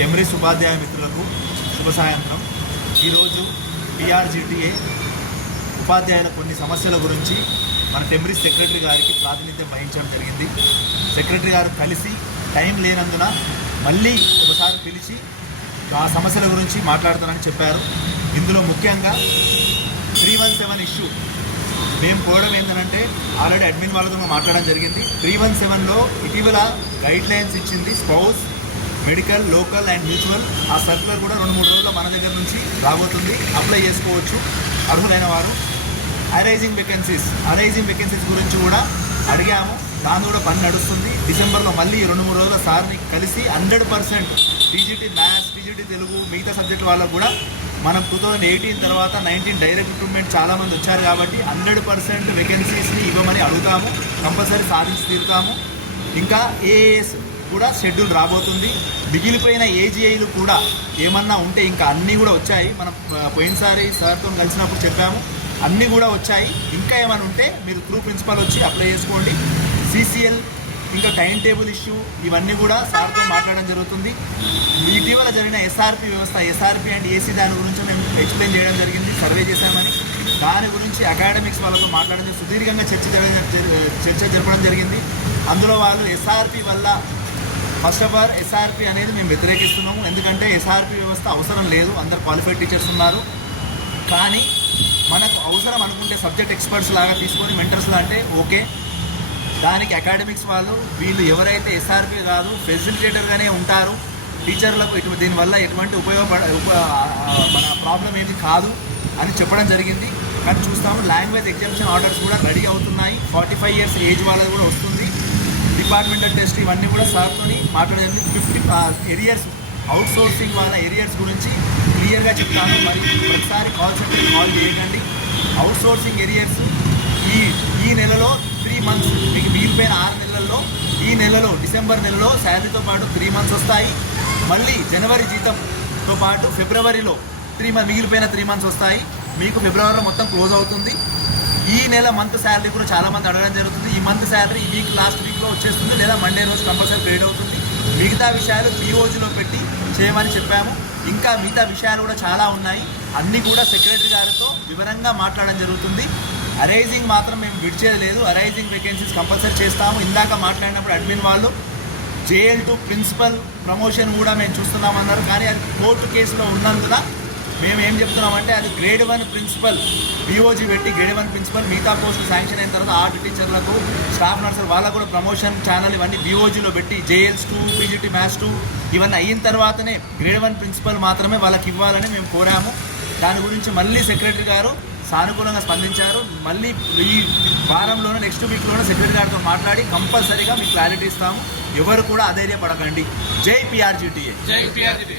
టెమరిస్ ఉపాధ్యాయ మిత్రులకు శుభ సాయంత్రం. ఈరోజు టీఆర్జీటీఏ ఉపాధ్యాయుల కొన్ని సమస్యల గురించి మన టెమరిస్ సెక్రటరీ గారికి ప్రాతినిధ్యం వహించడం జరిగింది. సెక్రటరీ గారు కలిసి టైం లేనందున మళ్ళీ ఒకసారి పిలిచి ఆ సమస్యల గురించి మాట్లాడుతానని చెప్పారు. ఇందులో ముఖ్యంగా త్రీ వన్ సెవెన్ ఇష్యూ. మేము పోవడం ఏంటంటే ఆల్రెడీ అడ్మిన్ వాళ్ళతో మాట్లాడడం జరిగింది. త్రీ వన్ సెవెన్లో ఇటీవల గైడ్ లైన్స్ ఇచ్చింది spouse medical local and mutual ఆ సర్కులర్ కూడా రెండు మూడు రోజుల్లో మన దగ్గర నుంచి రాబోతుంది. అప్లై చేసుకోవచ్చు. అర్హులైన వారు. అరైజింగ్ వేకెన్సీస్ అరైజింగ్ వేకెన్సీస్ గురించి కూడా అడిగాము. దాని కూడా పని నడుస్తుంది. డిసెంబర్లో మళ్ళీ రెండు మూడు రోజుల సార్ని కలిసి hundred percent TGT maths TGT Telugu మిగతా సబ్జెక్ట్ వాళ్ళకు కూడా మనం టూ థౌజండ్ ఎయిటీన్ తర్వాత నైన్టీన్ డైరెక్ట్ రిక్రూట్మెంట్ చాలామంది వచ్చారు కాబట్టి హండ్రెడ్ పర్సెంట్ వేకెన్సీస్ని ఇవ్వమని అడుగుతాము. కంపల్సరీ సాధించి తీరుతాము. ఇంకా ఏఏఎస్ కూడా షెడ్యూల్ రాబోతుంది. మిగిలిపోయిన ఏజీఐలు కూడా ఏమన్నా ఉంటే ఇంకా అన్నీ కూడా వచ్చాయి. మనం పోయినసారి సార్తో కలిసినప్పుడు చెప్పాము. అన్నీ కూడా వచ్చాయి. ఇంకా ఏమైనా ఉంటే మీరు త్రూ ప్రిన్సిపల్ వచ్చి అప్లై చేసుకోండి. సీసీఎల్ ఇంకా టైం టేబుల్ ఇష్యూ ఇవన్నీ కూడా సార్తో మాట్లాడడం జరుగుతుంది. ఇటీవల జరిగిన ఎస్ఆర్పి వ్యవస్థ ఎస్ఆర్పి అండ్ ఏసీ దాని గురించి మేము ఎక్స్ప్లెయిన్ చేయడం జరిగింది సర్వే చేశామని. దాని గురించి అకాడమిక్స్ వాళ్ళతో మాట్లాడడం సుదీర్ఘంగా చర్చ చర్చ జరపడం జరిగింది. అందులో వాళ్ళు ఎస్ఆర్పి వల్ల ఫస్ట్ ఆఫ్ ఆల్ ఎస్ఆర్పి అనేది మేము వ్యతిరేకిస్తున్నాము. ఎందుకంటే ఎస్ఆర్పి వ్యవస్థ అవసరం లేదు. అందరు క్వాలిఫైడ్ టీచర్స్ ఉన్నారు. కానీ మనకు అవసరం అనుకుంటే సబ్జెక్ట్ ఎక్స్పర్ట్స్ లాగా తీసుకొని మెంటర్స్లా అంటే ఓకే. దానికి అకాడమిక్స్ వాళ్ళు వీళ్ళు ఎవరైతే ఎస్ఆర్పి కాదు ఫెసిలిటేటర్గానే ఉంటారు. టీచర్లకు ఇటు దీనివల్ల ఎటువంటి ఉపయోగపడ ఉప మన ప్రాబ్లం ఏమి కాదు అని చెప్పడం జరిగింది. కానీ చూస్తాము లాంగ్వేజ్ ఎగ్జామిషన్ ఆర్డర్స్ కూడా రెడీ అవుతున్నాయి. ఫార్టీ ఫైవ్ ఇయర్స్ ఏజ్ వాళ్ళది కూడా వస్తుంది. డిపార్ట్మెంటల్ టెస్ట్ ఇవన్నీ కూడా సార్తో మాట్లాడేది. Fifty arrears outsourcing areas ఏరియాస్ గురించి క్లియర్గా చెప్తాను. మరి ఒకసారి కాల్ సెంటర్ కాల్ చేయకండి. అవుట్ సోర్సింగ్ ఈ ఈ నెలలో త్రీ మంత్స్ మీకు మిగిలిపోయిన ఆరు నెలల్లో ఈ నెలలో డిసెంబర్ నెలలో శాలరీతో పాటు త్రీ మంత్స్ వస్తాయి. మళ్ళీ జనవరి జీతంతో పాటు ఫిబ్రవరిలో త్రీ మంత్ మిగిలిపోయిన త్రీ మంత్స్ వస్తాయి. మీకు ఫిబ్రవరిలో మొత్తం క్లోజ్ అవుతుంది. ఈ నెల మంత్ శాలరీ కూడా చాలా మంది అడగడం జరుగుతుంది. ఈ మంత్ శాలరీ ఈ వీక్ లాస్ట్ వీక్లో వచ్చేస్తుంది. లేదా మండే రోజు కంపల్సరీ పేడ్ అవుతుంది. మిగతా విషయాలు పిఓజీలో పెట్టి చేయమని చెప్పాము. ఇంకా మిగతా విషయాలు కూడా చాలా ఉన్నాయి. అన్నీ కూడా సెక్రటరీ గారితో వివరంగా మాట్లాడడం జరుగుతుంది. అరైజింగ్ మాత్రం మేము విడిచేది లేదు అరైజింగ్ వేకెన్సీస్ కంపల్సరీ చేస్తాము. ఇందాక మాట్లాడినప్పుడు అడ్మిన్ వాళ్ళు జేఎల్ టు ప్రిన్సిపల్ ప్రమోషన్ కూడా మేము చూస్తున్నామన్నారు. కానీ అది కోర్టు కేసులో ఉన్నందున మేము ఏం చెప్తున్నామంటే అది గ్రేడ్ వన్ ప్రిన్సిపల్ బీఓజీ పెట్టి గ్రేడ్ వన్ ప్రిన్సిపల్ మిగతా పోస్టులు శాంక్షన్ అయిన తర్వాత ఆర్ట్ టీచర్లకు స్టాఫ్ నర్సర్ వాళ్ళకు కూడా ప్రమోషన్ ఛానల్ ఇవన్నీ బీఓజీలో పెట్టి JLs to PGT maths to ఇవన్నీ అయిన తర్వాతనే గ్రేడ్ వన్ ప్రిన్సిపల్ మాత్రమే వాళ్ళకి ఇవ్వాలని మేము కోరాము. దాని గురించి మళ్ళీ సెక్రటరీ గారు సానుకూలంగా స్పందించారు. మళ్ళీ ఈ వారంలోనే నెక్స్ట్ వీక్లోనే సెక్రటరీ గారితో మాట్లాడి కంపల్సరీగా మీకు క్లారిటీ ఇస్తాము. ఎవరు కూడా అధైర్యపడకండి. జై పిఆర్జీటీఏ జై పిఆర్జీ